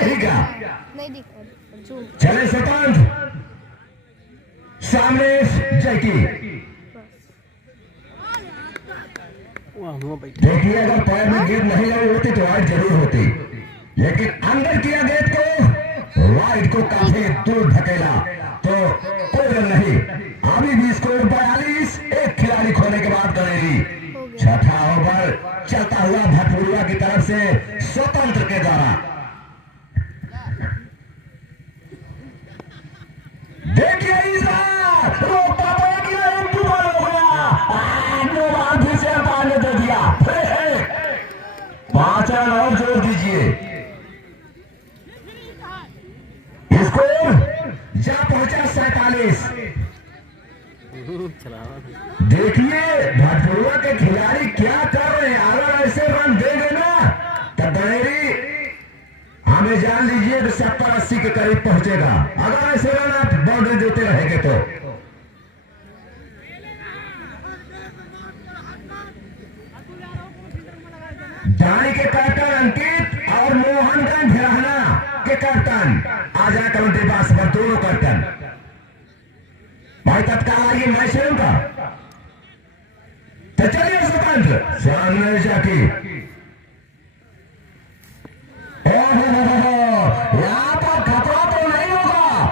नहीं क्या? नहीं दिख रहा। चले स्वतंत्र सामने जैकी। देखिए अगर पैर में गेंद नहीं लगी होती तो वाइड जरूर होती, लेकिन अंदर किया गेंद को, वाइड को काफी दूर धकेला तो कोई रन नहीं। अभी भी स्कोर 42, एक खिलाड़ी खोने के बाद गणेरी। छठा ओवर चलता हुआ भटपुरिया की तरफ से स्वतंत्र के द्वारा। देखिए इस बार रोकता तो एक ही बॉल हो गया, फिर से पाने दे दिया। 5 रन और जोड़ दीजिए। स्कोर जा पहुंचा 47। देखिए भटपुरिया के खिलाड़ी क्या कर रहे हैं। अगर ऐसे रन देंगे ना तो गणेरी हमें जान लीजिए कि 70-80 के करीब पहुंचेगा। अगर ऐसे रन आप बाउंड्री देते रहेंगे तो। दाई के कैप्टन अंकित और मोहनगंज हिराना के कैप्टन आ जाए कमेंट्री बॉक्स पर, दोनों कैप्टन भाई तत्काल आइए मैच है उनका। तो चलिए स्वतंत्र सामने जाके यहाँ पर खतरा तो नहीं होगा।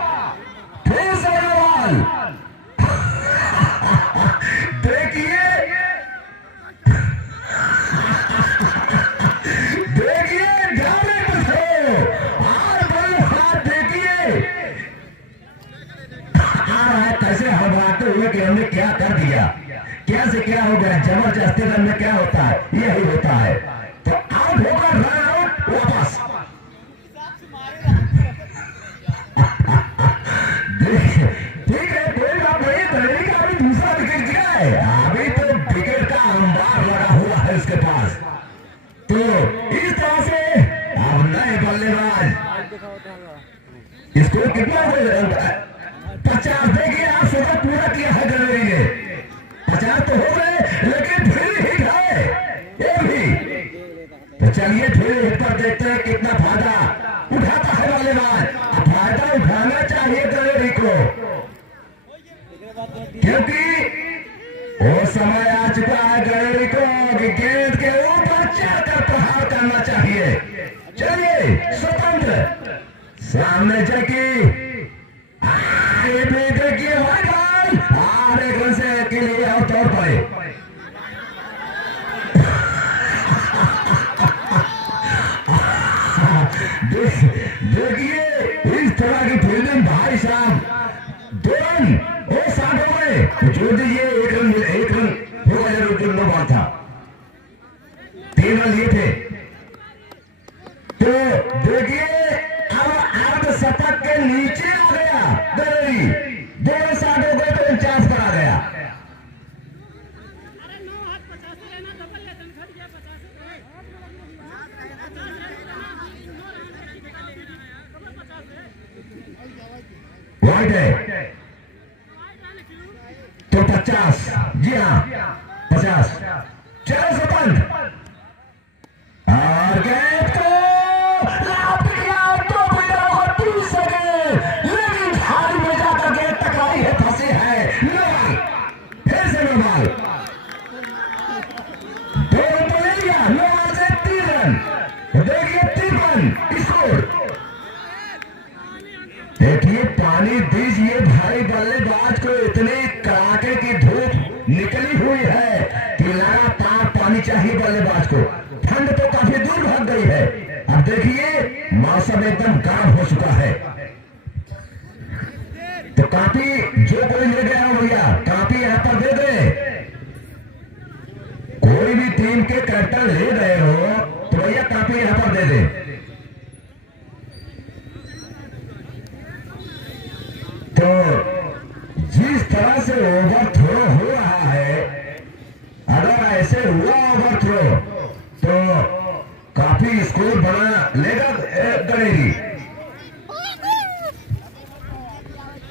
फिर से बॉल देखिए ढाले हाथ देखिए आ रहा है कैसे हड़बड़ाते हुए कि हमने क्या कर दिया, क्या से क्या हो गया। जबरदस्ती रन में क्या होता है, यही होता है। तो आउट होगा, रन आउट वापस। ठीक है कोई बात नहीं, गणेरी का अभी दूसरा विकेट गिरा है, अभी तो विकेट का अंबार लगा हुआ है उसके पास। तो इस तरह से अब नए बल्लेबाज स्कोर कितना हो गया 50। देखिए आप सोचा पूरा किया है गणेरी ने, 50 तो हो गए लेकिन फिर हिट है ये भी। तो चलिए फिर हिट पर देखते हैं कितना फायदा उठाता है बल्लेबाज। फायदा उठाना चाहिए गणेरी को, क्योंकि वो समय आ चुका है गणेरी को कि गेंद के ऊपर चढ़कर प्रहार करना चाहिए। चलिए स्वतंत्र सामने जैकी देखिए वाइड बॉल, और एक रन से के लिए आउट और पड़े। देखिए इस तरह की फील्डिंग भाई साहब, 2 रन वो 60 हो गए, जोड़ दीजिए 1 रन मिले, 1 रन हो गया जरूर, जो 9 बॉल था 3 रन लिए थे। तो देखिए अब अर्ध शतक के नीचे आ गया गणेरी, 2 रन 60 हो गए तो 49 पर आ गया। वाइड है तो 50, जी हाँ 50। चलो स्वतंत्र और गेंद को लाभ किया, 2 प्लेयरों को 30 सेकेंड, लेकिन हाल में जाकर गेंद टकराई है, फंसी है। नो बॉल, फिर से नो बॉल, 2 रन तो ले लिया, नो बॉल से 3 रन। देखिए 53 स्कोर। देखिए पानी दीजिए भाई बल्लेबाज को, इतनी कड़ाके की धूप निकली हुई है कि लगातार पानी चाहिए बल्लेबाज को। ठंड तो काफी दूर भाग गई है, अब देखिए मौसम एकदम गर्म हो चुका है। तो काफी जो कोई ले गया हो भैया, काफी यहाँ पर दे दे। कोई भी टीम के कैप्टन ले गए हो तो भैया काफी यहाँ पर दे दे। तो जिस तरह से ओवर थ्रो हो रहा है, अगर ऐसे हुआ ओवर थ्रो तो काफी स्कोर बना लेगा गणेरी।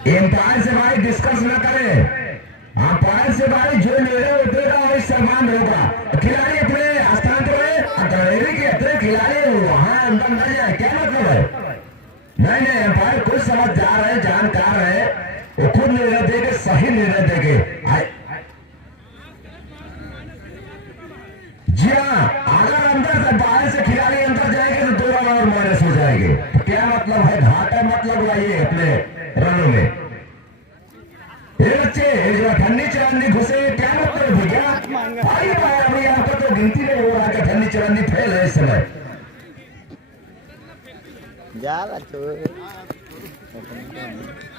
एम्पायर से भाई डिस्कस न करें, अंपायर से भाई जो निर्णय उठेगा वही सम्मान होगा। खिलाड़ी अपने स्थान पर है, गणेरी के अपने खिलाड़ी वहां अंदर न जाए, क्या मतलब है। नहीं नहीं, अंपायर कुछ समझदार है, जानकार है, वो खुद निर्णय देंगे, सही निर्णय देंगे। जी हाँ, अगर अंदर से बाहर से खिलाड़ी अंदर जाएंगे तो 2 रन और माइनस हो जाएंगे। तो क्या मतलब है, घाटा मतलब लाइए अपने रनों में। ये बच्चे जो ठंडी चरन्नी घुसे, क्या मतलब है क्या? भाई अभी यहाँ पर तो गिनती नहीं हो रहा कि ठंडी चरन्नी फेल है इस समय।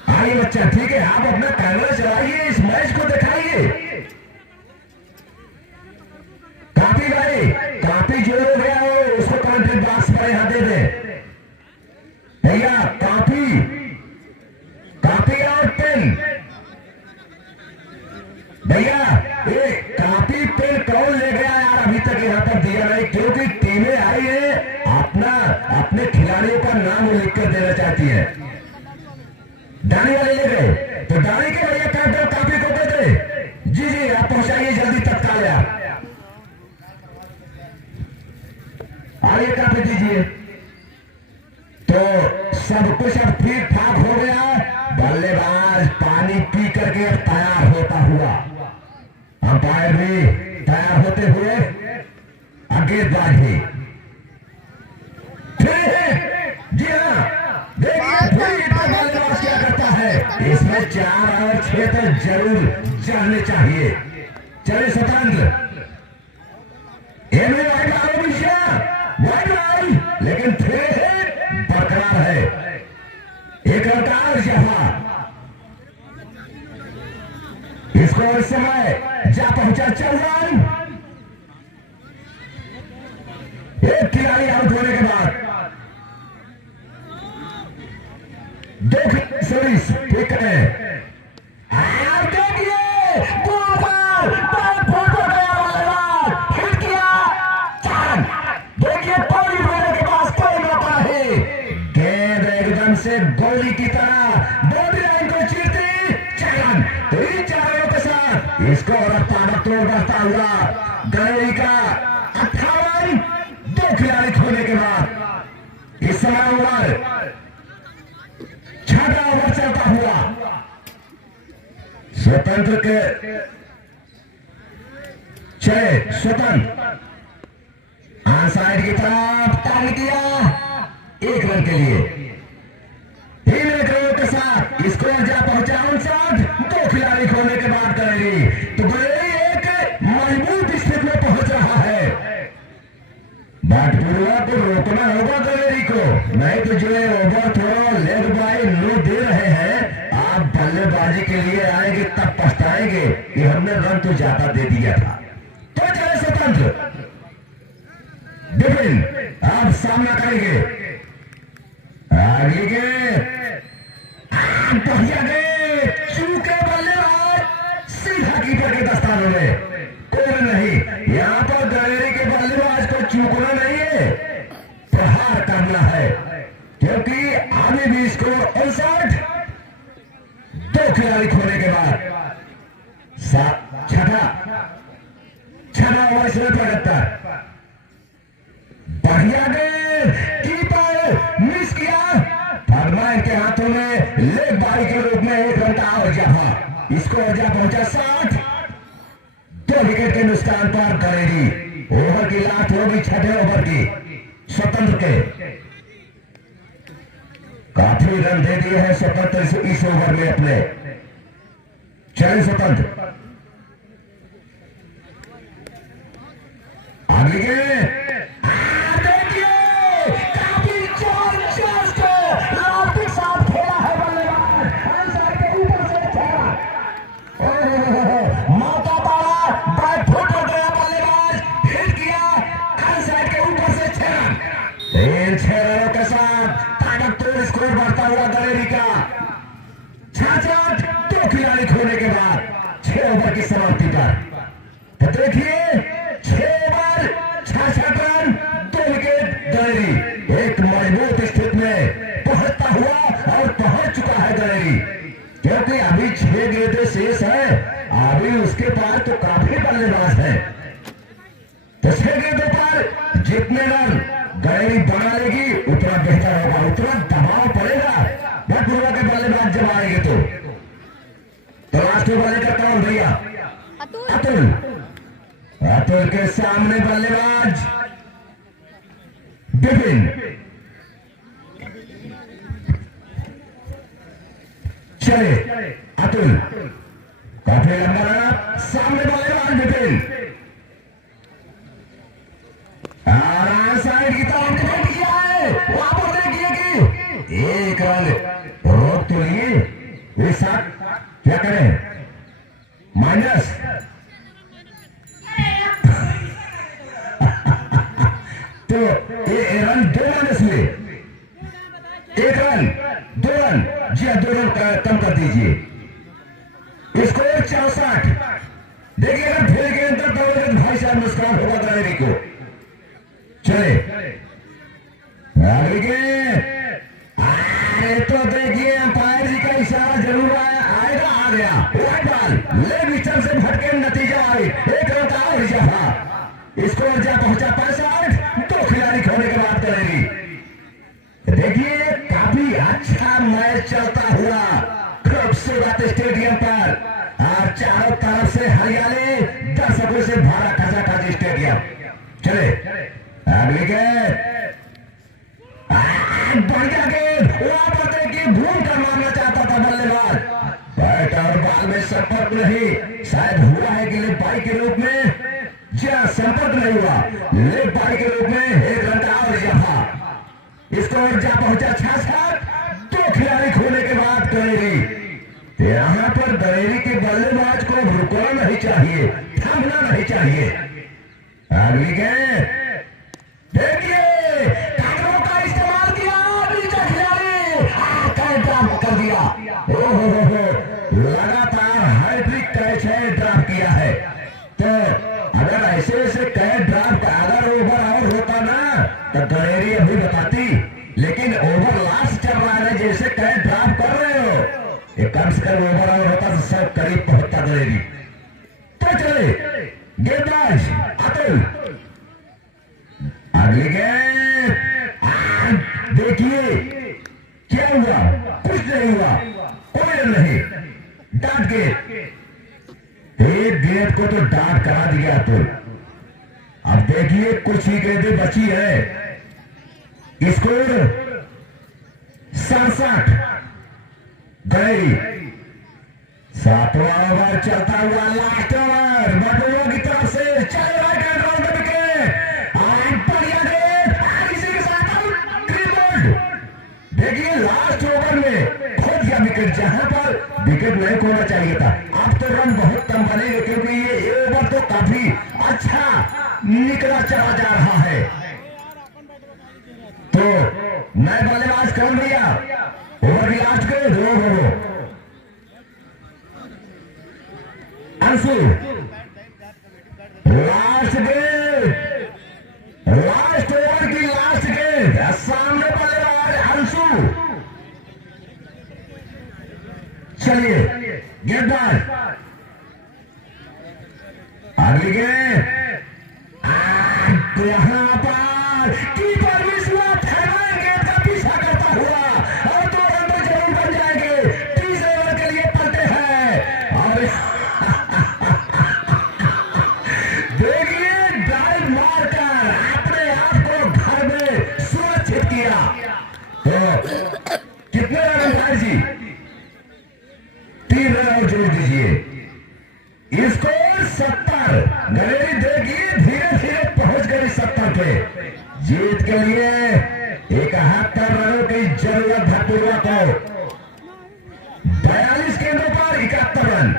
आइए बच्चा, ठीक है, आप अपना कैमरा चलाइए, इस मैच को दिखाइए। कापी भाई, कापी जो हो गया हो उसको कमेंट्री बॉक्स पर यहाँ दे दे भैया। कापी, कापी और पेन भैया, ये कापी पेन कौन ले गया यार? अभी तक यहाँ पर दिया नहीं, क्योंकि टीमें आई है अपना अपने खिलाड़ियों का नाम लिख कर देना चाहती है। दानी वाले ले गए, तो दानी के भैया कापी को दे दे। जी जी, आप पहुंचाइए जल्दी तत्काल यार। आइए कापी दीजिए। तो सब कुछ अब ठीक ठाक हो गया। बल्लेबाज पानी पी करके अब तैयार होता हुआ, अंपायर भी तैयार होते हुए, गेंदबाज भी। जी हाँ, देखिए बल्लेबाज क्या करता है। इसमें 4 और 6 तो जरूर जाने चाहिए। चले स्वतंत्र, लेकिन फिर बरकरार है। एक रन का जहां इसको इस समय जा पहुंचा 4 रन। एक खिलाड़ी आउट होने के बाद 2 सर्विस ठीक है। से गोली की तरह बाउंड्री लाइन को चीरती 4 रन। तो इन 4 रनों के साथ इसको रफ्तार तोड़ बढ़ता हुआ गलेरी का 58, 2 खिलाड़ी खोने के बाद इस समय ओवर 6वां ओवर चलता हुआ स्वतंत्र के चले। स्वतंत्र ऑन साइड की तरफ टांग दिया 1 रन के लिए। 3 रनों के साथ स्कोर जा पहुंचा 59, 2 खिलाड़ी खोने के बाद करेगी। तो गलेरी एक मजबूत स्थिति में पहुंच रहा है। बैटपुरवा को रोकना होगा गलेरी को, नहीं तो जो ओवर थोड़ा लेग बाय नो दे रहे हैं, आप बल्लेबाजी के लिए आएंगे तब पछताएंगे कि हमने रन तो ज्यादा दे दिया था। तो चले स्वतंत्र, विपिन आप सामना करेंगे। आगे के बढ़िया गए, चूके बल्लेबाज सीधा कीपर के दस्तानों में, कोई नहीं। यहाँ पर गलेरी के बल्लेबाज को चूकना नहीं है, प्रहार करना है, क्योंकि आगे भी स्कोर 59, 2 खिलाड़ी खोने के बाद 6वां ओवर इसमें 75। बढ़िया गेंद, कीपर मिस किया। फरमान के हाथों में लेग बाई के रूप में 1 रन का और जहां इसको जा पहुंचा 60, 2 विकेट के नुकसान पर गलेरी। ओवर की लास्ट होगी 6वें ओवर की स्वतंत्र के। काफी रन दे दिए हैं स्वतंत्र इस ओवर में अपने। चले स्वतंत्र, आगे के स्कोर बढ़ता हुआ गलेरी का 66, 2 खिलाड़ी खोने के बाद 6 ओवर की समाप्ति पर। तो देखिए 6 ओवर अतुल के सामने बल्लेबाज विपिन। चले अतुल, काफी लंबा रन, सामने बल्लेबाज विपिन और साइड की तरफ डिफेंड किया है। वहां पर देखिए कि एक रन रोक तो लिए, इस साथ क्या करें, माइनस तो ये रन 2 माइनस हुए, 1 रन 2 रन, जी हाँ 2 रन कम कर दीजिए। स्कोर 64। देखिए अगर खेल के अंदर दौड़े तो भाई साहब नुकसान होगा ड्राइवरी को। चले अरे तो देखिए अंपायर जी का इशारा जरूर आएगा, आ गया व्हाइट बॉल, लेग स्टंप से भटके नतीजा आए, 1 रन का और इजाफा, स्कोर जा पहुंचा 65। 2 खिलाड़ी खोने के बाद करेगी। देखिए काफी अच्छा मैच चलता हुआ खूबसूरत स्टेडियम पर और चारों तरफ से हरियाली, दर्शकों से भरा खचाखच स्टेडियम। चले अगली गेंद, बढ़िया गेंद, वहां पर देखिए घूम कर मारना चाहता था बल्लेबाज, बैट और बॉल में संपर्क नहीं, शायद हुआ है कि लेग बाई के रूप में, जहां संपर्क नहीं हुआ, लेग बाई के रूप में 1 रन का और इजाफा, स्कोर जा पहुंचा 66। 2 खिलाड़ी खोने के बाद करेगी। यहां पर दलेरी के बल्लेबाज को रुकना नहीं चाहिए, थमना नहीं चाहिए। अगली गेंद देखिए कांगड़ों का इस्तेमाल किया, नीचे खिलाड़ी ड्रॉप कर दिया। ओहो लगातार हैट्रिक कैच है, ड्रॉप किया है। तो अगर ऐसे ऐसे कैच ड्रॉप अगर ओवर और होता ना तो गलेरी अभी बताती, लेकिन ओवर लास्ट चल रहा है, जैसे कैच ड्रॉप कर रहे हो, एक कम से कम ओवर और होता तो सब करीब पहुंचता गलेरी। तो चले गेंदबाज अतुल, अगली गेंद, देखिए क्या हुआ, कुछ नहीं हुआ, कोई नहीं, डांट गेंद, एक गेंद को तो डांट करा दिया अतुल। अब देखिए कुछ ही गेंदें बची है, स्कोर 67। गई 7वां ओवर चलता हुआ, लास्ट ओवर बटुआ की तरफ से चले देखिए लास्ट ओवर में खो दिया विकेट, जहां पर विकेट नहीं खोना चाहिए था। अब तो रन बहुत कम बनेंगे क्योंकि ये ओवर तो काफी अच्छा निकला चला जा रहा है। तो नए बल्लेबाज कौन भैया, ओवर की लास्ट के 2 हो अंशु, लास्ट गेंद, लास्ट ओवर की लास्ट गेंद, सामने बल्लेबाज अंशु। चलिए गेंदबाज, अगली गेंद, यहां पर कीपर विश्वनाथ गेंद का पीछा करता हुआ और 2 रन तो जरूर बन जाएंगे, 30 ओवर के लिए पलटे हैं। और देखिए ड्राइव मारकर अपने आप को घर में सुरक्षित किया। तो कितने रन भाई जी, 3 रन और जोड़ दीजिए, स्कोर 70। गलेरी देखिए धीरे धीरे पहुंच गई 70 पे। जीत के लिए 71 रनों की जरूरत है पूर्वा को, 42 गेंदों पर 71 रन।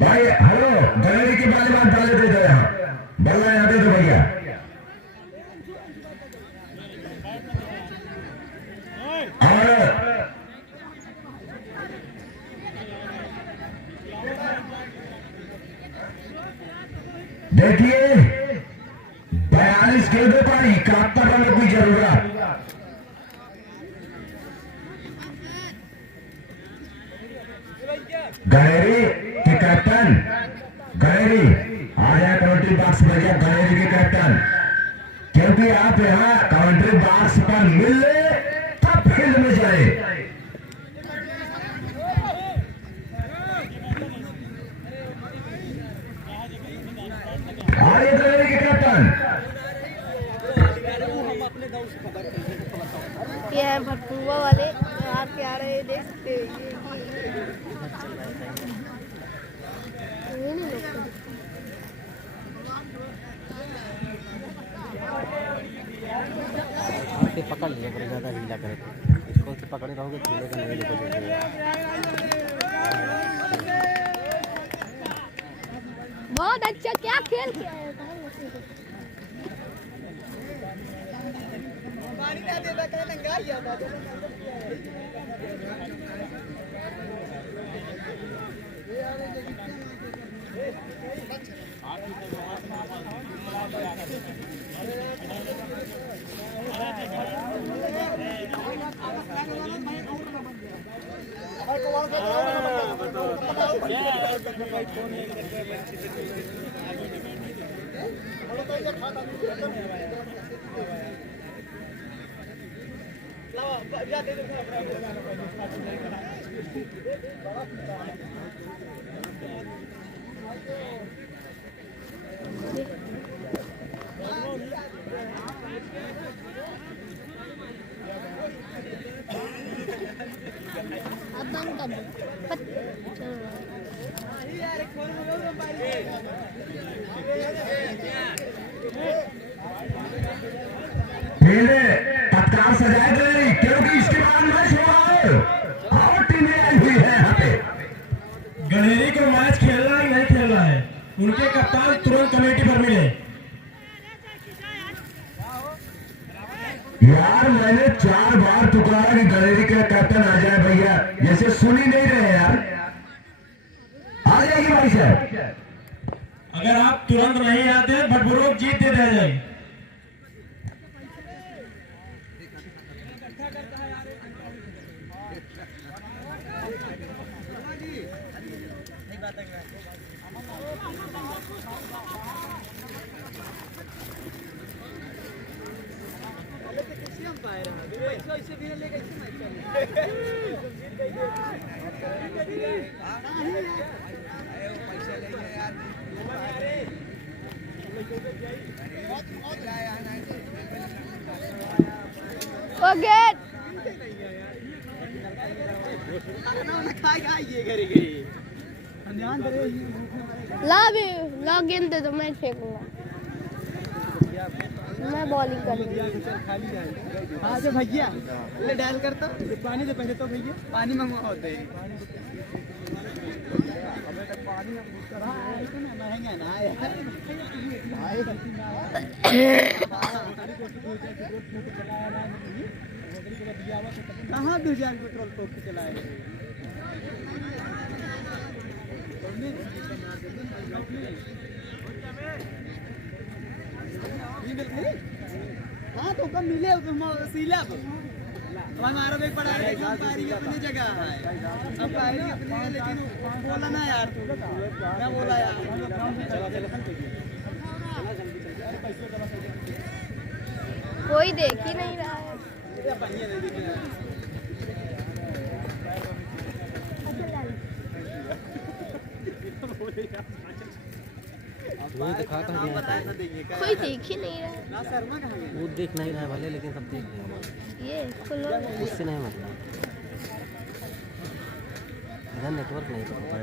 भाई हेलो गलेरी की बल्लेबाज बल्ले दे दो, यहाँ बल्ला यहाँ दे दो भैया। और देखिए 42 गेंदों पर 71 रन की जरूरत। गलेरी के कैप्टन, गलेरी आ जाए कमेंट्री बॉक्स भैया, गलेरी के कैप्टन, क्योंकि आप यहाँ कमेंट्री बॉक्स पर मिल ले तब फील्ड में जाए। ये हैं भटकुआ वाले बाहर के आ रहे हैं, देख सकते हो ये नहीं लोग आके पकड़ लिया करो, ज़्यादा ढीला करे तो इसको से पकड़े रहोगे झूले का नहीं लेके बहुत अच्छा क्या खेल किया है अब बंद कर दो चलो पहले तत्काल सजाए गए क्योंकि इसके बाद मैच हुआ है और टीमें आई हुई है यहाँ पे। गलेरी को मैच खेलना है नहीं खेलना है, उनके कप्तान तुरंत कमेटी पर मिले। यार मैंने 4 बार पुकारा कि गलेरी का कैप्टन आ जाए भैया, जैसे सुन ही नहीं रहे यार। आ जाएगी भाई साहब। अगर आप तुरंत नहीं आते भटपुरों जीत देते जाएगी। Forget. ला गेंद दे दो, मैं फेंकूंगा, मैं बॉलिंग करूंगा। हाँ जो भैया ले डायल करता पानी दे पहले तो भैया पानी मंगवा होते महंगा ना कहाँ 2000 पेट्रोल पंप चलाए हाँ तो कब मिले सीला हमारा भी पड़ा है अपनी जगह है अब अपनी है, लेकिन बोला ना यार तू मैं बोला यार कोई देख ही नहीं रहा है। कोई देख ही नहीं रहा है। वो देख नहीं रहा है भले, लेकिन सब देख रहे हैं। ये खुलो उससे नहीं मतलब, इधर नेटवर्क नहीं पकड़।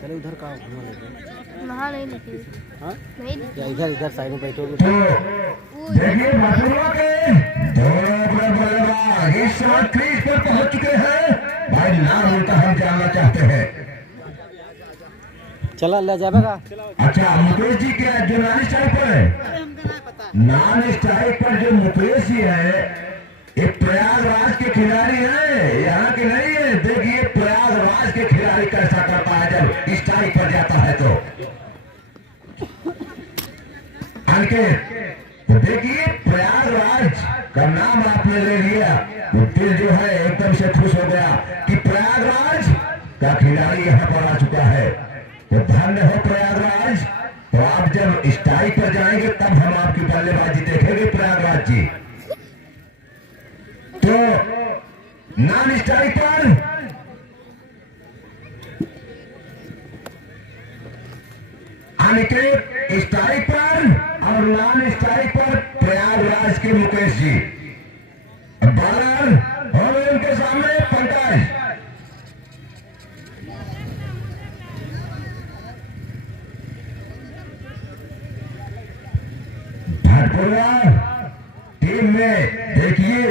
चलो उधर का घुमा लेते हैं। वहाँ नहीं दिखी। हाँ नहीं या इधर साइड में बैठोगे तो देखिए भागुआ के दोनों बल्लेबाज इस समय क्रीज पर पहुंच चुके हैं। भाई नाम उनका हम जानना चाहते हैं। चला ले जाएगा। अच्छा मुकेश जी क्या जो नॉन स्ट्राइक पर है? नॉन स्ट्राइक पर जो मुकेश जी है ये प्रयागराज के खिलाड़ी हैं, यहाँ के नहीं है। देखिए प्रयागराज के खिलाड़ी कैसा करता है जब स्ट्राइक पर जाता है तो अंकित। तो देखिए प्रयागराज का नाम आपने ले लिया तो दिल जो है एकदम से खुश हो गया कि प्रयागराज का खिलाड़ी यहाँ पर आ चुका है। तो धन्य हो प्रयागराज। तो आप जब स्ट्राइक पर जाएंगे तब हम आपकी बल्लेबाजी देखेंगे प्रयागराज जी। तो नॉन स्ट्राइक पर अनिकेत, स्ट्राइक पर और नॉन स्ट्राइक पर प्रयागराज के मुकेश जी। बॉलर और उनके सामने पंकज। भटपुरा टीम में देखिए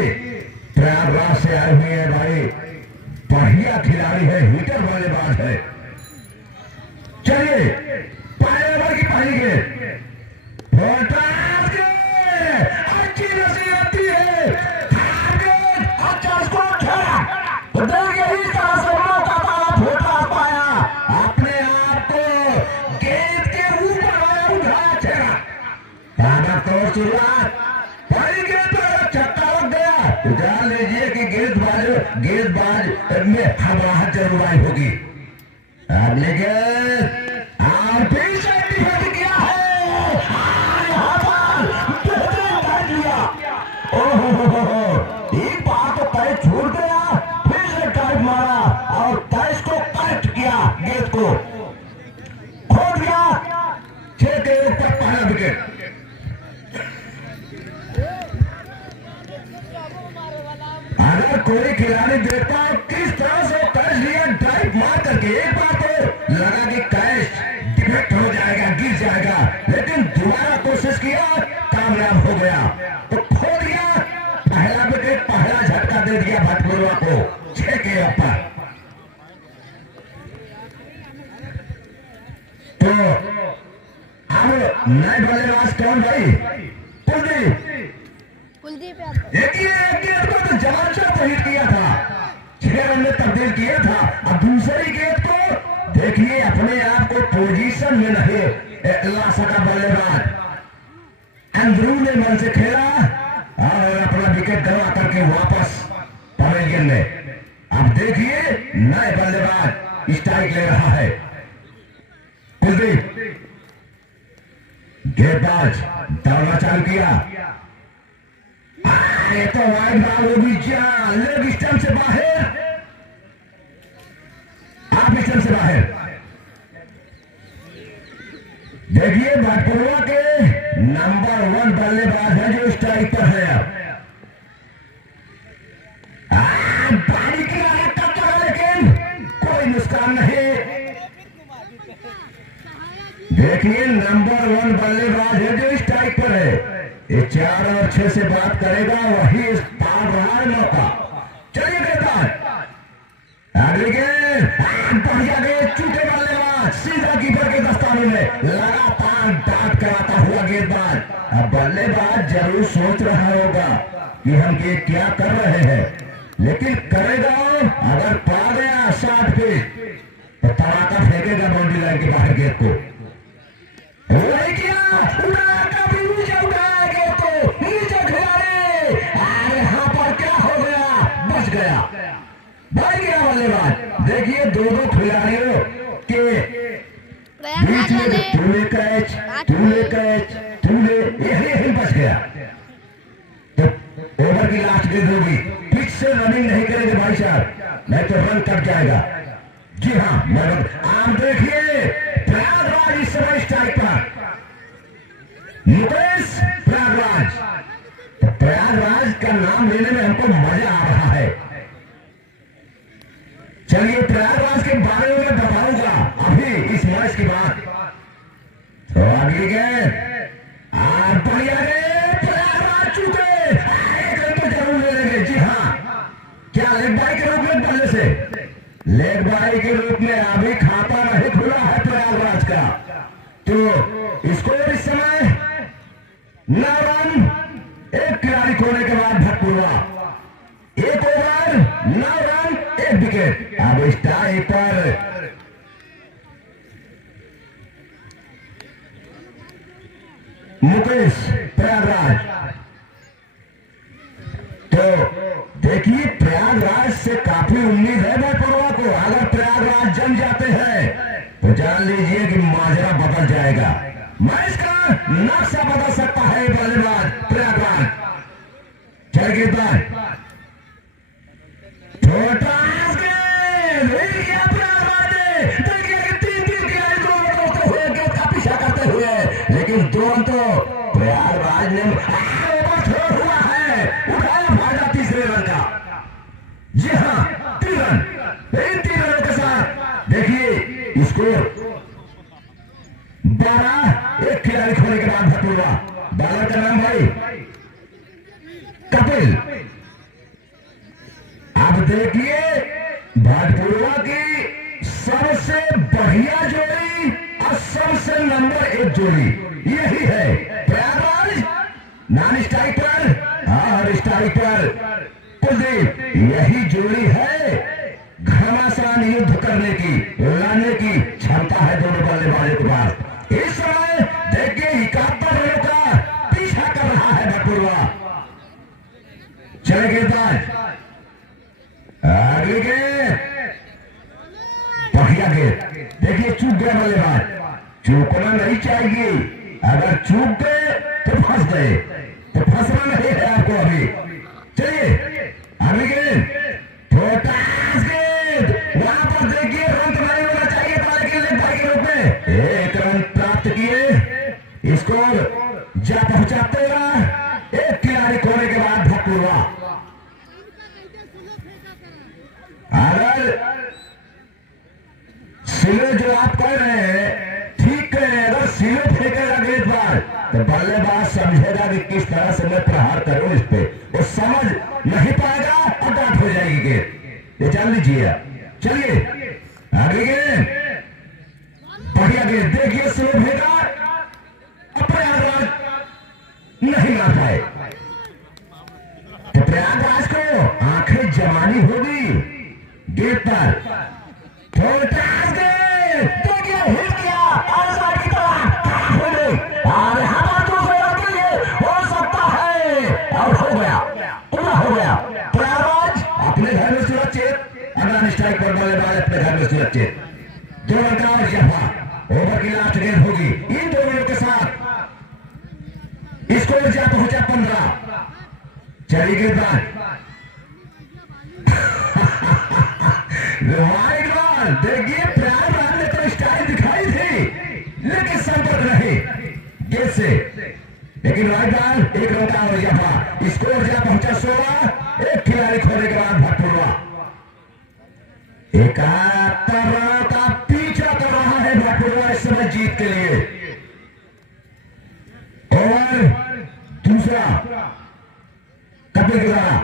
प्रयागराज से आए हुए हैं भाई, बढ़िया खिलाड़ी है, हिटर बल्लेबाज है। चलिए पहले ओवर की पहली गेंद अच्छी रसी आती है, अच्छा उसको खेला तो देखिए इस तरह से मौका था, फोटा पाया अपने आप को गेंद के ऊपर आया, उठाया चेहरा ताबड़तोड़ शुरुआत। पहली गेंद पर छक्का लग गया। जान लीजिए कि गेंदबाज में घबराहट जरूर आई होगी। अगले गेंद और फिर से डिफेंड किया है, यहाँ पर बेहतरीन बैट लिया। ओहो, एक बार तो पैर छूट गया, फिर से टाइट मारा और पैर को कट किया, गेंद को खोद गया। 6 के ऊपर पहला विकेट। अगर कोई खिलाड़ी देखता है किस तरह से कैच लिया, ड्राइव मार करके, एक बार तो लगा कि कैच डिफेक्ट हो जाएगा, गिर जाएगा, लेकिन दोबारा कोशिश किया, कामयाब हो गया तो खो दिया। पहला विकेट, पहला झटका दे दिया भटपुरवा को 6 के ऊपर। तो अब नए बल्लेबाज कौन भाई? कुलदीप यादव। गेंद को तो जवान शाह को हिट किया था, 6 रन में तब्दील किया था। अब दूसरी गेंद को देखिए, अपने आप को पोजीशन में नहीं ला सका बल्लेबाज, अंदरूनी मन से खेला और अपना विकेट गंवा करके वापस पवेलियन में। अब देखिए नए बल्लेबाज स्ट्राइक ले रहा है कुलदीप। गेंदबाज दौड़ना चालू किया, ये तो वाइड बॉल होगी, लेग स्टंप से बाहर, आप स्टंप से बाहर। देखिए भटपुरवा के नंबर 1 बल्लेबाज है जो स्ट्राइक पर है। पानी की लागत का तो है, लेकिन कोई नुकसान नहीं। देखिए नंबर 1 बल्लेबाज है जो स्ट्राइक पर है, ये 4 और 6 से बात करेगा, वही पार रहा है मौका। चलिए गेंदबाज अगली गेंद, बढ़िया गेंद, चूके बल्लेबाज सीधा कीपर के दस्ताने में, लगातार डांट कराता हुआ गेंदबाज। अब बल्लेबाज जरूर सोच रहा होगा कि हम ये क्या कर रहे हैं, लेकिन करेगा अगर पा गया 60 फीट तो तड़ाका फेंकेगा बाउंड्री लाइन के बाहर गेंद को। वही किया, बल्लेबाज। देखिए दोनों खिलाड़ियों के बीच में तूने कैच, यही बच गया। तो ओवर की लास्ट गेंद होगी, पिच से रनिंग नहीं करेंगे भाई साहब, नहीं तो रन कट जाएगा। जी हाँ, आप देखिए प्रयागराज इस समय स्ट्राइक पर, मुकेश प्रयागराज। तो प्रयागराज का नाम लेने में हमको मजा आ रहा है। चलिए प्रयागराज के बारे में बताऊंगा अभी इस मैच के बाद। तो अगली गेंद बढ़िया गेंद, प्रयागराज चूके, एक रन तो जरूर ले लेंगे। जी हाँ, क्या लेग बाई के रूप में बल्ले से, लेग बाई के रूप में अभी खाता नहीं खुला है प्रयागराज का। तो स्कोर इस समय 9 रन, एक खिलाड़ी खोने के बाद भटपुरवा, 1 ओवर 9 रन 1 विकेट। अब स्ट्राइक पर मुकेश प्रयागराज। तो देखिए प्रयागराज से काफी उम्मीद है भटपुरवा को, अगर प्रयागराज जम जाते हैं तो जान लीजिए कि माजरा बदल जाएगा, मैच का नक्शा बदल सकता है बल्लेबाज प्रयागराज। चल गेंदबाज छोटा तीन खिलाड़ी का पीछा करते हुए, लेकिन 2 रन तो प्रयागराज ने ओवरथ्रो हुआ है, उठाया फायदा तीसरे रन का। जी हाँ, 3 रन। इन 3 रनों के साथ देखिए स्कोर 12। एक खिलाड़ी खोने के बाद भटूरा, बॉलर का नाम भाई कपिल। अब देखिए भटूरा की सबसे बढ़िया जोड़ी और सबसे नंबर 1 जोड़ी यही है। प्रयागराज नॉन स्ट्राइक पर और स्ट्राइक पर कुलदीप, यही जोड़ी है घमासान युद्ध करने की, लाने की क्षमता है दोनों बल्लेबाजों के पास। इस समय देखिए 71 रनों का पीछा कर रहा है भटूरा। चले गेंदबाज अगली गेंद, बढ़िया गेंद। देखिए चूक गया बल्लेबाज, चूकना नहीं चाहिए। अगर चूक गए तो फंस गए, तो फंसना नहीं है आपको अभी। चलिए अगली गेंद, फोटास गेंद। वहां पर देखिए रन तो नहीं होना चाहिए था, लेकिन लेग बाई के रूप में 1 रन प्राप्त किए। स्कोर जा पहुंचा 13। एक खिलाड़ी खोने के बाद भटूरा। अगर सिले जो आप कह रहे हैं ठीक है, अगर सिले फेंकेगा गेंद पर तो बल्लेबाज समझेगा कि किस तरह से मैं प्रहार करूं इस पे, वो समझ नहीं पाएगा और डाउट हो जाएगी गेंद। ये जान लीजिए। चलिए अगली गेंद, बढ़िया गेंद। देखिए सिले फेंका, प्रयागराज नहीं मार पाए। तो प्रयागराज को आंखें जमानी होगी गेंद पर। देखिए हिट किया आसमान की तरफ हो गई, और यहाँ पर दूसरे रन के लिए हो सकता है, और हो गया, पूरा हो गया। प्रयागराज अपने घर में सुरक्षित, अगला स्ट्राइक पर बल्लेबाज अपने घर में सुरक्षित। 2 रन का और जफा, ओवर की लास्ट गेंद होगी। इन 2 रनों के साथ स्कोर जा पहुंचा 15। चली गेंदबाज देखिए प्रयागराज ने तो स्टाइल दिखाई थी, लेकिन संपर्क नहीं गेंद से। लेकिन राइट बॉल, 1 रन का और जफा, स्कोर जा पहुंचा 16। एक खिलाड़ी खोने के बाद भटूरा 71 रनों का पीछा कर रहा है भटूरा इस समय जीत के लिए। और दूसरा कपिल के द्वारा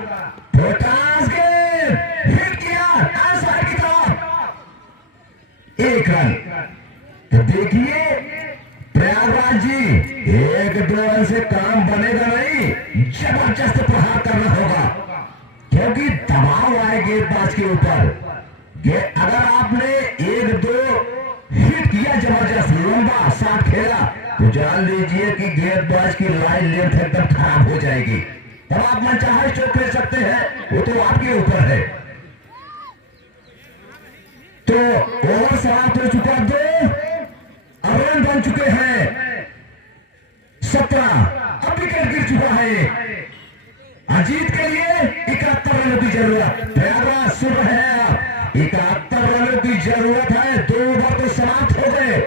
पोटास गेंद हिट किया आसमान की तरफ, 1 रन। तो देखिए प्रयागराज जी 1-2 रन से काम बनेगा नहीं, जबरदस्त प्रहार करना होगा, क्योंकि दबाव आए गेंदबाज के ऊपर। अगर आपने 1-2 हिट किया जबरदस्त लंबा शॉट खेला तो जान लीजिए कि गेंदबाज की लाइन लेंथ एकदम खराब हो जाएगी। तब आप मन चाहे चौक खेल सकते हैं, वो तो आपके ऊपर है। तो ओवर समाप्त हो चुका 2 और रन बन चुके हैं 17। अब विकेट गिर चुका है। अजीत के लिए 71 रनों की जरूरत। प्रयागराज सुन रहे हैं आप, 71 रनों की जरूरत है। 2 ओवर तो समाप्त हो गए,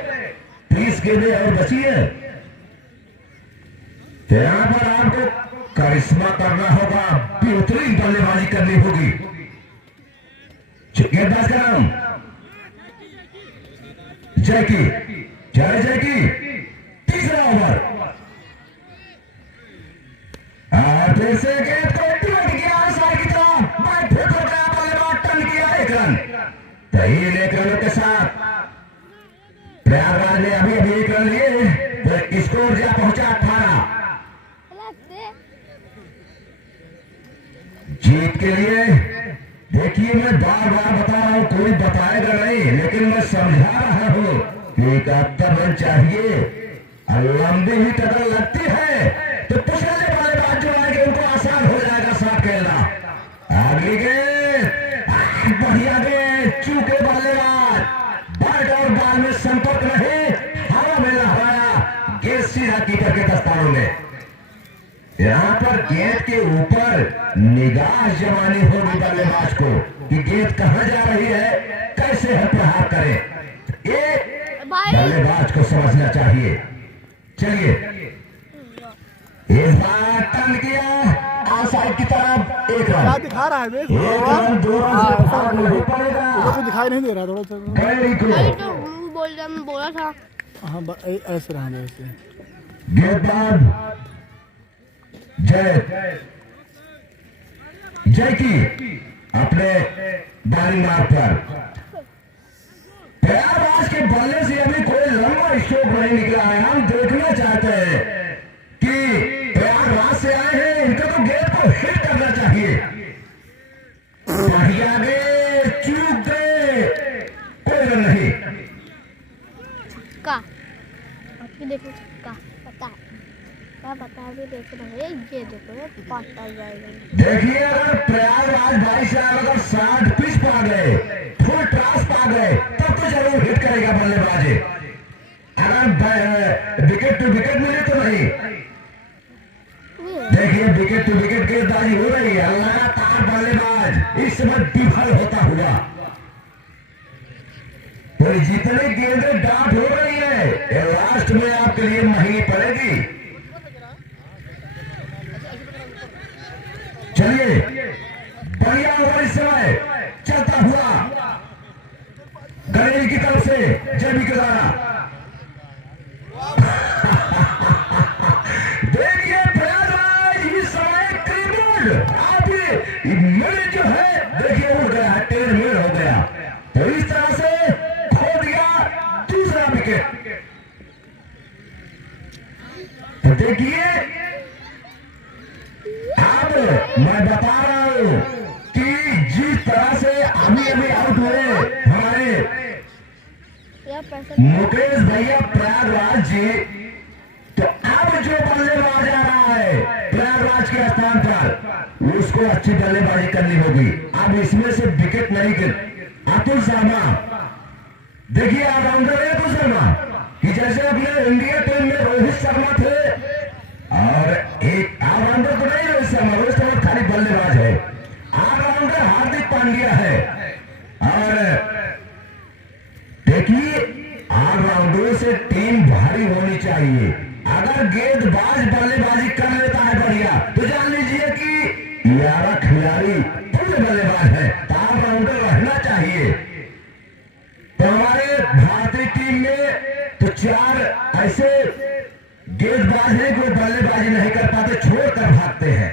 30 गेंदें और बची है। तो यहां पर आपको करिश्मा करना होगा, बेहतरीन बल्लेबाजी करनी होगी। गेंदबाज का नाम जैकी, जैकी। तीसरा ओवर, फिर से गेंद को ट्विट किया आसमान की तरफ, बाई फिट हो गया, बल्लेबाज टर्न किया 1 रन। तीन 1 रनों के साथ प्रयागराज ने अभी 1 रन लिए, तो स्कोर जा पहुंचा 18। जीत के लिए देखिए मैं बार बार बता रहा हूं, कोई बताएगा नहीं, लेकिन मैं समझा रहा हूं कि 71 रन चाहिए। लंबी हिट अगर लगती है तो पिछले बल्लेबाज जो आएंगे उनको आसान हो जाएगा शॉट खेलना। अगली गेंद, बढ़िया गेंद, चूके बल्लेबाज, बैट और बॉल में संपर्क नहीं, हवा में लहराया, गेंद सीधा कीपर के दस्तानों में। यहां पर गेंद के ऊपर निगाह जमानी होगी बल्लेबाज को कि गेंद कहां जा रही है, कैसे हम प्रहार करें, ये बल्लेबाज को समझना चाहिए। चलिए इस बार टर्न किया आउटसाइड की तरफ, एक क्या रन। दिखा रहा है बे? एक रन, 2 रन से फर्क नहीं पड़ेगा। मुझे तो दिखाई नहीं दे रहा थोड़ा सा। गैरी को वही तो बोला था। हाँ ऐसे रहा ऐसे। गेंदबाज जय की अपने बारी मार पर प्रयागराज के बल्ले से अभी कोई लंबा स्ट्रोक नहीं निकला है। हम देखना चाहते हैं कि प्रयागराज से आए हैं, इनको तो गेंद को हिट करना चाहिए। आगे चूक गए, कोई रन नहीं। का आपकी देखो का पता है क्या पता है, देखो ना ये देखो पता जाएगा। देखिए अगर प्रयागराज भाई साहब अगर 60 पिच पा गए, फुल ट्रास पा गए, तब तो जरूर हिट करेगा बल्लेबाजी। अगर विकेट टू विकेट मिले तो नहीं। देखिए विकेट टू विकेट गेंदबाजी हो रही है, लगातार बल्लेबाज इस समय विफल होता हुआ। तो जितनी गेंदें डाट हो रही है लास्ट में आपके लिए महंगी पड़ेगी। चलिए बढ़िया ओवर इस समय चलता हुआ गणेश की तरफ से जयवी के द्वारा। देखिए प्रयागराज इस समय क्रिकेट आप मिल जो है देखिए उड़ गया, टेढ़ मेढ़ हो गया। तो इस तरह से खो दिया दूसरा विकेट। तो देखिए अब मैं बता रहा हूं कि जिस तरह से अभी आउट हुए हमारे मुकेश भैया प्रयागराज जी, तो अब जो बल्लेबाज आ रहा है प्रयागराज के स्थान पर उसको अच्छी बल्लेबाजी करनी होगी। अब इसमें से विकेट नहीं गिर। अतुल शर्मा देखिए ऑलराउंडर है अतुल शर्मा कि जैसे अपने इंडिया टीम में रोहित शर्मा थे और एक ऑलराउंडर तो नहीं रोहित शर्मा खाली बल्लेबाज है। ऑलराउंडर हार्दिक पांड्या है। और देखिए ऑलराउंडर से टीम भारी होनी चाहिए। अगर गेंदबाज बल्लेबाजी कर लेता है बढ़िया तो जान लीजिए कि 11 खिलाड़ी पूरे बल्लेबाज है, तो ऑलराउंडर रहना चाहिए। तो हमारे भारतीय टीम में तो 4 ऐसे गेंदबाज हैं जो बल्लेबाजी नहीं कर पाते, छोड़कर भागते हैं।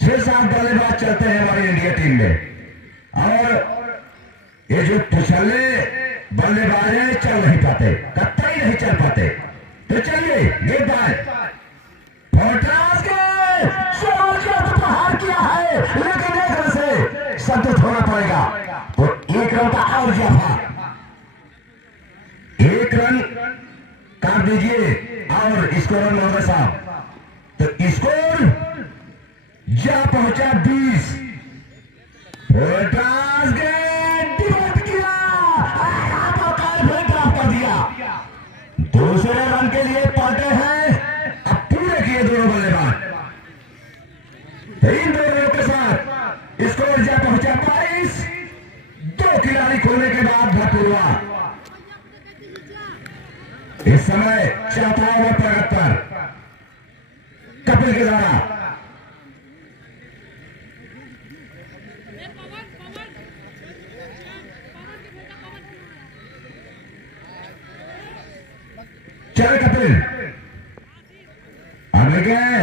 6-7 बल्लेबाज चलते हैं हमारी इंडिया टीम में, और ये जो पिछले बल्लेबाज हैं चल नहीं पाते, कतई नहीं चल पाते। तो चलिए गेंदबाज फोर्ट्रास के प्रहार किया है, लेकिन एक रन से संतुष्ट होना पड़ेगा। तो 1 रन का और जफा, 1 रन काट दीजिए और स्कोर होगा साहब। तो स्कोर जा पहुंचा 20। फोर्ट्रास के डिबोट किया, कर दिया। दूसरे रन के लिए पलटे हैं, अब पूरे किए दोनों बल्लेबाज। इन दोनों के साथ स्कोर जा पहुंचा 22। 2 खिलाड़ी खोलने के बाद भटुआ इस समय चौथा ओवर प्रगत पर कपिल के द्वारा। चल कपिल आगे गए,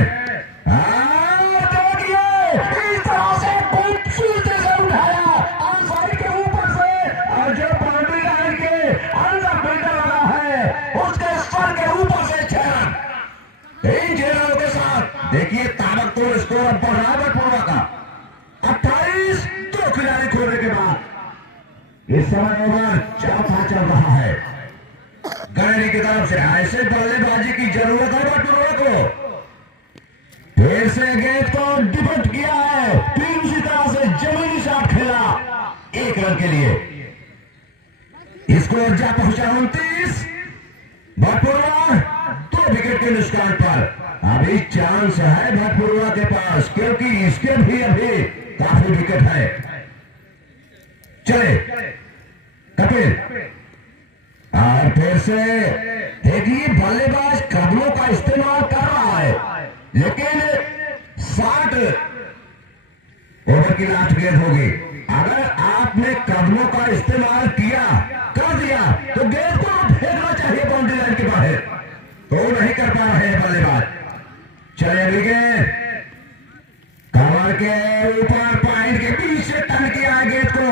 इस तरह से खूबसूरती से उठाया आउटसाइड के ऊपर से, और जो बाउंड्री लाइन के अंदर फिल्टर लगा है उसके सर के ऊपर से 6 रन। इन 6 रनों के साथ देखिए ताबड़तोड़ स्कोर बढ़ रहा है पूर्वा का 28। 2 खिलाड़ी खोलने के बाद इस समय ओवर चौथा चल रहा है गैरी की तरफ से। ऐसे बल्लेबाजी की जरूरत है बटुआ को। फिर से गेंद को डिबट किया है, फिर उसी तरह से जमीनी शॉट खेला 1 रन के लिए। स्कोर जा पहुंचा 29। भटपुरवा 2 विकेट के नुकसान पर अभी चांस है भटपुरवा के पास, क्योंकि इसके भी अभी काफी विकेट है। चले कपिल, और फिर से देखिए बल्लेबाज कदमों का इस्तेमाल कर रहा है। लेकिन 60 ओवर की लास्ट गेंद होगी। अगर आपने कदमों का इस्तेमाल किया कर दिया तो गेंद को फेंकना चाहिए बाउंड्री लाइन के बाहर, तो नहीं कर पा रहे हैं बल्लेबाज। चले अगली गेंद कमर के ऊपर पॉइंट के बीच से टर्न किया है गेंद को,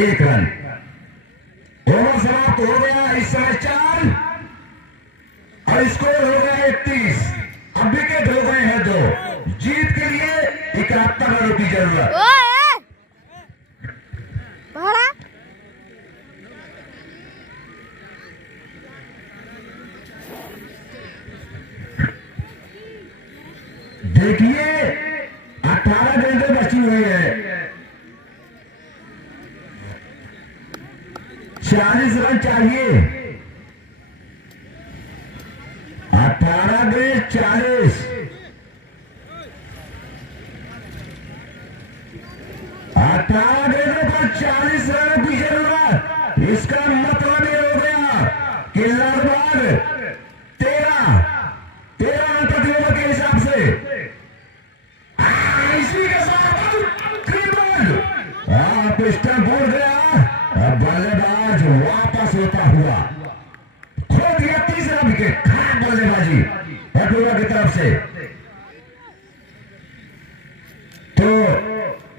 1 रन। ओवर समाप्त हो गया। इस समय 4 और स्कोर हो गया 31। अब विकेट हो गए हैं 2। जीत के लिए 71 रनों की जरूरत। ओए बड़ा देखिए 18 गेंदें बची हुई है, 40 रन चाहिए। 18 गेंद 40, 18 गेंदों पर 40 रन की जरूरत। इसका मतलब ये हो गया कि लगभग 13 रन प्रति ओवर के हिसाब से। इसी के साथ आप स्टंप उड़ गया। अब बल्लेबाज वापस होता हुआ खो दिया 3रा विकेट। खराब बल्लेबाजी पटुआ की तरफ से। तो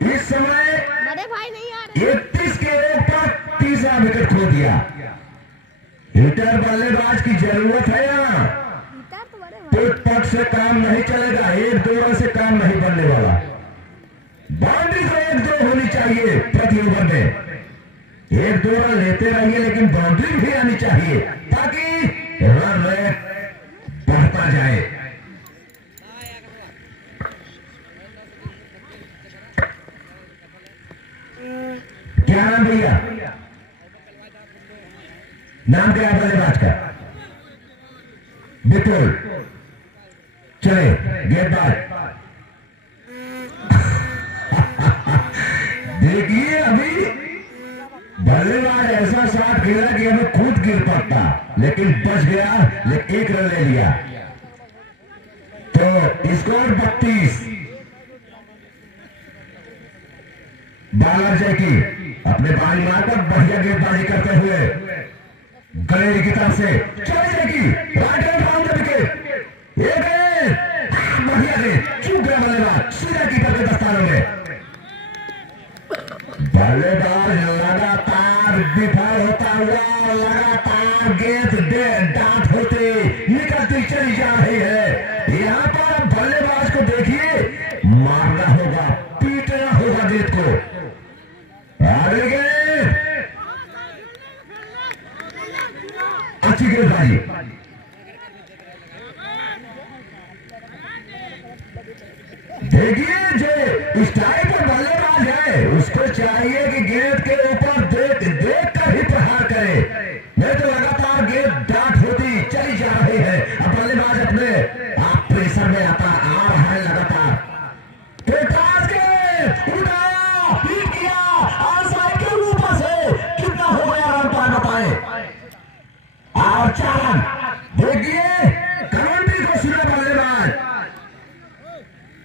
इस समय बड़े भाई नहीं आ रहे। 31 के ऊपर 3रा विकेट खो दिया। हिटर बल्लेबाज की जरूरत है यहाँ। गीता तो बड़े भाई पुट पट से काम नहीं चलेगा, 1-2 रन से काम नहीं बनने वाला। बाउंड्री तो 1-2 होनी चाहिए प्रति ओवर में। 1-2 रन लेते रहिए लेकिन बाउंड्री भी आनी चाहिए ताकि रन रेट बढ़ता जाए। क्या नाम भैया? नाम क्या है बल्लेबाज का? बिल्कुल। चले गेंदबाज। देखिए अभी बल्लेबाज ऐसा शॉट खेला कि हमें खुद गिर पड़ता, लेकिन बच गया, लेकिन 1 रन ले लिया। तो स्कोर 32। बालर जैकी अपने बारी मारकर बढ़िया गेंदबाजी करते हुए गलेरी की तरफ से चले जैकी राइट हैंड राउंड विकेट। एक बढ़िया गेंद, चूक गया बल्लेबाज सीधा कीपर के दस्तानों में। बल्लेबाज लगातार विफल होता हुआ, लगातार गेंद डांट होते निकलती चली जा रही है। यहाँ पर बल्लेबाज को देखिए, मारना होगा, पीटना होगा गेंद को। अगली गेंद अच्छी गेंदबाजी। देखिए जो स्टाइल पर बल्लेबाज है उसको चाहिए कि गेंद के ऊपर देख कर ही प्रहार करे, नहीं तो लगातार गेंद डांट होती चली जा रही है। अब बल्लेबाज अपने आप प्रेशर में आ रहा है लगातार। उठाया, हिट किया और साइड के ऊपर से कितना हो गया रन पार बताए। और 4 रन। देखिए कमेंट्री को सुना बल्लेबाज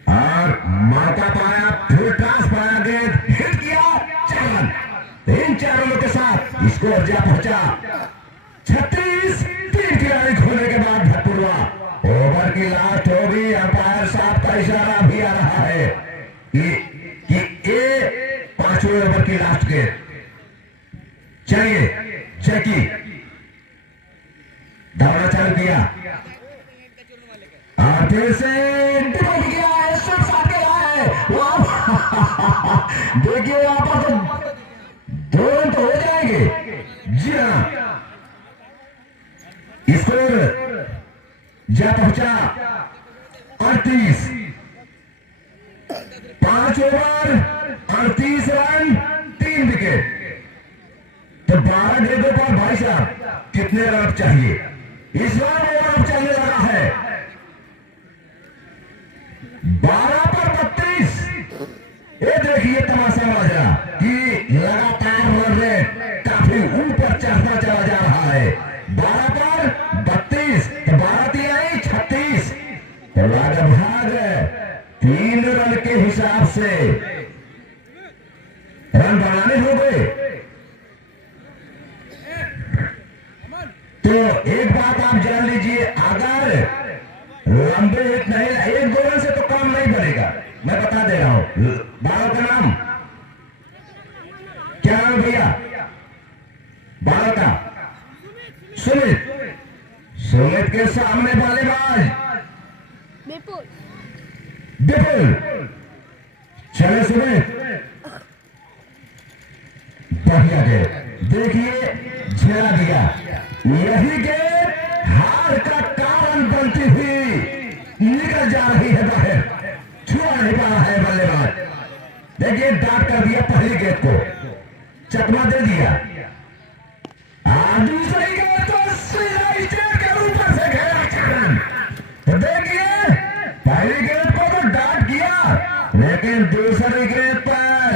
और मौका पाया, फिर टॉस पाया, गेंद हिट किया, 4 रन। इन 4 रनों के साथ स्कोर जा पहुंचा 36। 3 खिलाड़ी खोने के बाद भटपुरवा ओवर की लास्ट होगी। अंपायर साहब का इशारा भी आ रहा है कि 5वें ओवर की लास्ट गेंद। चलिए जैकी दौड़ा चालू किया और फिर से गया है, शॉट के है। देखिए वहां पर तो 2 रन तो हो जाएंगे। जी हाँ, स्कोर जा पहुंचा 38। 5 ओवर 38 रन 3 विकेट। तो 12 गेंदों पर भाई साहब कितने रन चाहिए? इस बार ओवर चलने लगा है 12 पर 32। ये देखिए तमाशा माजरा कि लगातार रन रेट काफी ऊपर चढ़ता चला जा रहा है। 12 पर 32 तो 12 36 लगभग 3 रन के हिसाब से रन बनाने हो गए। तो एक बात आप जान लीजिए, अगर लंबे हिट नहीं, 1-2 रन से तो काम नहीं बनेगा। मैं बता दे रहा हूं। बालक का नाम क्या नाम भैया? बालक का सुमित। सुमित के सामने बल्लेबाज विपुल। विपुल। चले सुमित, बढ़िया गेंद, देखिए झेला दिया। यही गेंद हार का कारण बनती हुई निकल जा रही है बाहर, छुआ नहीं पा रहा है बल्लेबाज। देखिए डाट कर दिया पहली गेंद को, चकमा दे दिया। दूसरी गेंद तो सीधा स्टेट के ऊपर से घेरा चारण। तो देखिए पहली गेंद को तो डाट किया, लेकिन दूसरी गेंद पर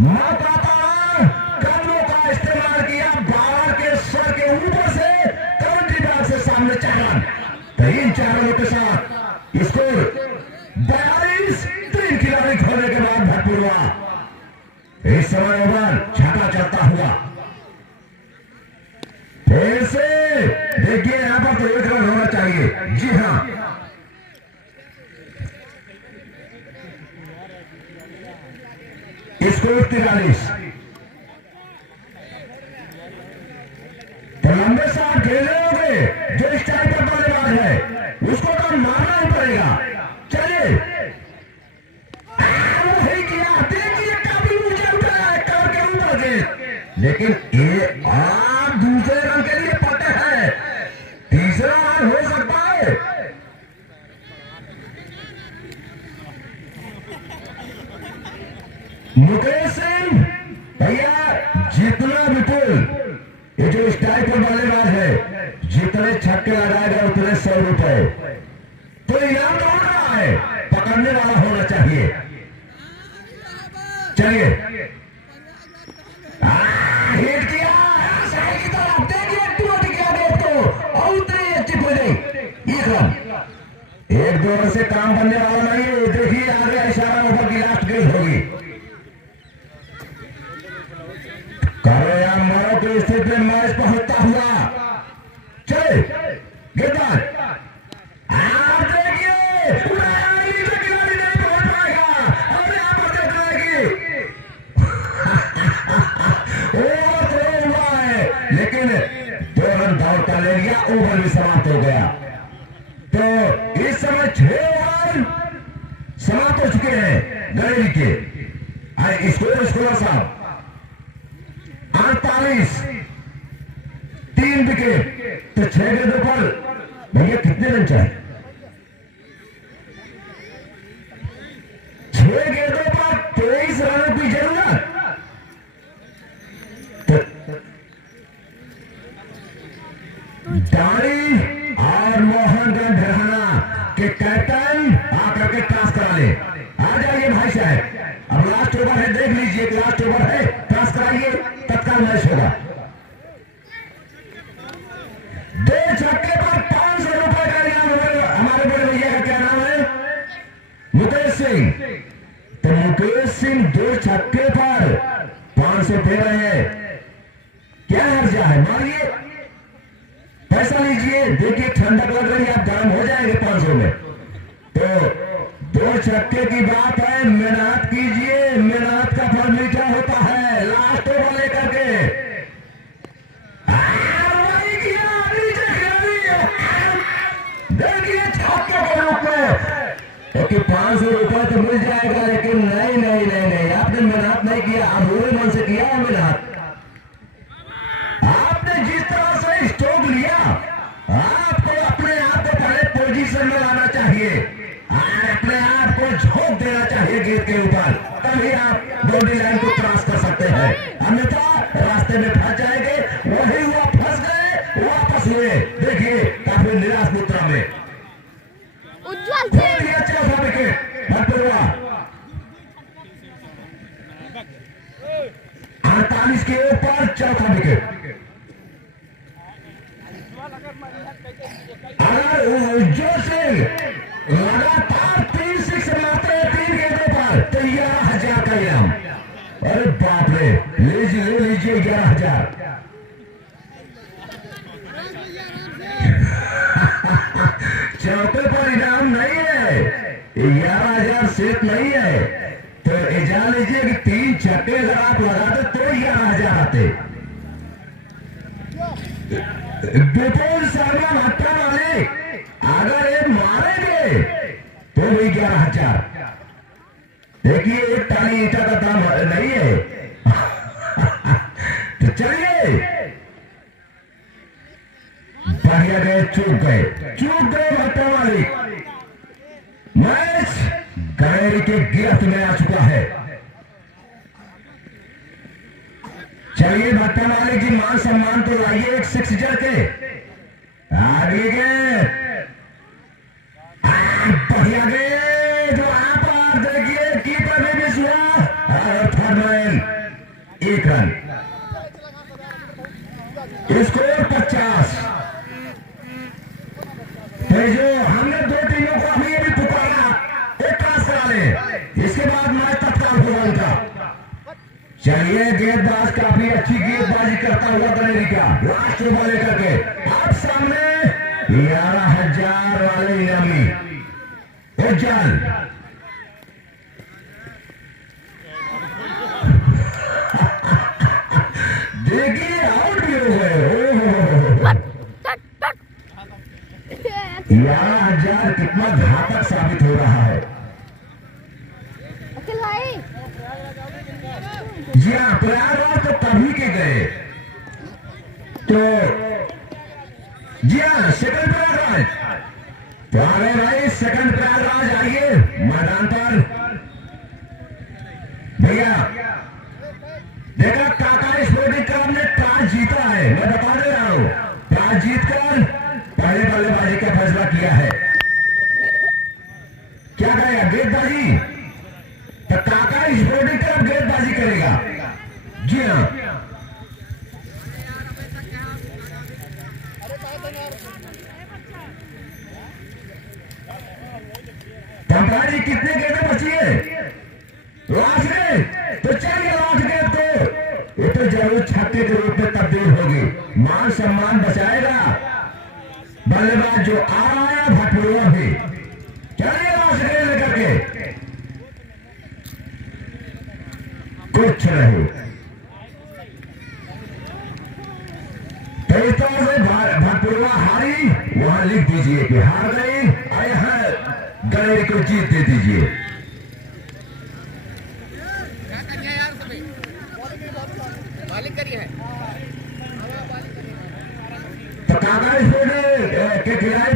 मौका पाया, कदमों का इस्तेमाल किया, बाहर के सर के ऊपर से कमेंट्री बैग से सामने चारण। 3-4 रनों के साथ स्कोर 42। 3 खिलाड़ी खोने के बाद भरपूरवा इस समय ओवर छाटा चलता हुआ। फिर से देखिए यहां पर तो 1 रन होना चाहिए। जी हाँ, स्कोर 43। तो लंबे साथ खेले होंगे, जो स्ट्राइक पर बल्लेबाज है उसको तो मारना ही पड़ेगा। चलिए वही किया, देखिए काफी ऊंचे उठा है, कार के ऊपर से, लेकिन ये आप दूसरे रन के लिए पटे हैं। तीसरा रन हो सकता है। मुकेश सिंह भैया, जितना विपुल ये जो स्ट्राइक पर बल्लेबाज है, जितने छक्के लगाएगा उतने 100 रुपए। तो इनाम दौड़ रहा है, पकड़ने वाला होना चाहिए। चलिए हिट किया साइड की तरफ, देखिए टूट गया गेंद को और उतनी अच्छी फील्डिंग। 1 रन, 1-2 रन से काम बनने वाला नहीं है। देखिए आगे इशारा ओवर की लास्ट गेंद होगी। करो या मरो की स्थिति में मैच पहुंचता हुआ। चले गेंदबाज, आप देखिए खिलाड़ी नहीं पहुंच पाएगा। और यहां पर देख रहे हैं कि ओवर थ्रो हुआ है, लेकिन 2 रन दौड़ता ले लिया, ओवर भी समाप्त हो गया। तो इस समय 6 ओवर समाप्त हो चुके हैं गलेरी के। स्कोर साहब 48, 3 विकेट। तो 6 गेंदों पर भैया कितने रन चाहिए? 6 गेंदों पर 23 रनों की जरूरत। तो दाड़ी और मोहनगंज घराना के कैप्टन आकर के टॉस करा ले। आ जाइए भाई साहब, अब लास्ट ओवर है, देख लीजिए लास्ट ओवर है, टॉस कराइए, तत्काल मैच होगा। 2 छक्के पर 500 रुपए का इनाम। हमारे बड़े भैया का क्या नाम है? मुकेश सिंह। तो मुकेश सिंह 2 छक्के पर 500 दे रहे हैं। क्या हर्जा है? मारिए, पैसा लीजिए। देखिए ठंडक लग रही है, आप गर्म हो जाएंगे 500 में। तो 2 छक्के की बात है, मेहनत कीजिए, मेहनत का फल मीठा होता है। लास्ट ओवर लेकर के देखिए छक्के के रूप में, क्योंकि 500 रुपए तो मिल जाएगा, लेकिन नहीं नहीं नहीं नहीं, आपने मेहनत नहीं किया, आप पूरे मन से किया है मेहनत। आपने जिस तरह से स्ट्रोक लिया, आपको अपने आप को पहले पोजीशन में लाना चाहिए, अपने आप को झोंक देना चाहिए गेंद के ऊपर, तभी आप बाउंड्री लाइन को क्रॉस कर सकते हैं। अन्यथा रास्ते में फंस जाएंगे। वही हुआ, फंस गए, वापस हुए। देखिए काफी निराश मुद्रा में उज्जवल सिंह। चौथा विकेट भरपूरवा। 48 के ऊपर चौथा विकेट। अगर उज्जवल सिंह लगातार 3 सिक्स मारते हैं 3 गेंदों पर, तो 11,000 का इनाम। अरे बाप रे, ले लीजिए 11,000। चौथे पर इनाम नहीं है, 11,000 सेफ नहीं है, तो ये जान लीजिए कि 3 छक्के अगर आप लगाते तो 11,000 आते। विपुल शर्मा भट्टा वाले अगर ये मारेंगे तो भी 11,000। देखिए एक टाली ईटा का दाम नहीं है। तो चलिए, बढ़िया गए, चूक गए भट्टा वाले। मैच गैरी के गिरफ्त में आ चुका है। चलिए भट्टा मालिक जी, मान सम्मान तो लाइए एक सिक्स के आगे गए। बढ़िया गए जो यहाँ पर देखिए, कीपर ने मिस हुआ, थर्ड 1 रन, स्कोर 50। जो हमने 2 टीमों को अभी पुकारा, एक क्रॉस करा ले, इसके बाद मैच तत्काल होगा उनका। चलिए, गेंदबाज काफी अच्छी गेंदबाजी करता हुआ गलेरी का लास्ट ओवर लेकर के आप सामने 11,000 वाले इनामी उज्जैन। देखिए आउट भी हो गए। 11,000 कितना घातक साबित हो रहा है। अखिल भाई जी हाँ, प्रयागराज तो तभी के गए, तो जी हाँ सेकंड प्रयागराज, तो आ गए भाई सेकंड प्रयागराज, आइए मैदान पर। भैया देखा, काका स्पोर्टिंग क्लब ने टॉस जीता है, मैं बता दे रहा हूँ, टॉस जीतकर पहले बल्लेबाजी का फैसला किया है। क्या करेगा, गेंदबाजी, तो काका स्पोर्टिंग क्लब गेंदबाजी करेगा। जी हाँ, पंपरा जी कितने गेंदें बची है? लास्ट गेंद, तो चलिए लास्ट गेंद को ये तो जरूर छक्के के रूप में तब्दील होगी, मान सम्मान बचाएगा बल्लेबाज जो आ रहा है भटपुरुआ भी। चलिए लास्ट गेंद लेकर के, कुछ नहीं, तो इस तरह से भटपुरुआ हारी, वहां लिख दीजिए कि हार गई, आए हैं गलेरी को जीत दे दीजिए। तो काका स्पोर्ट के खिलाड़ी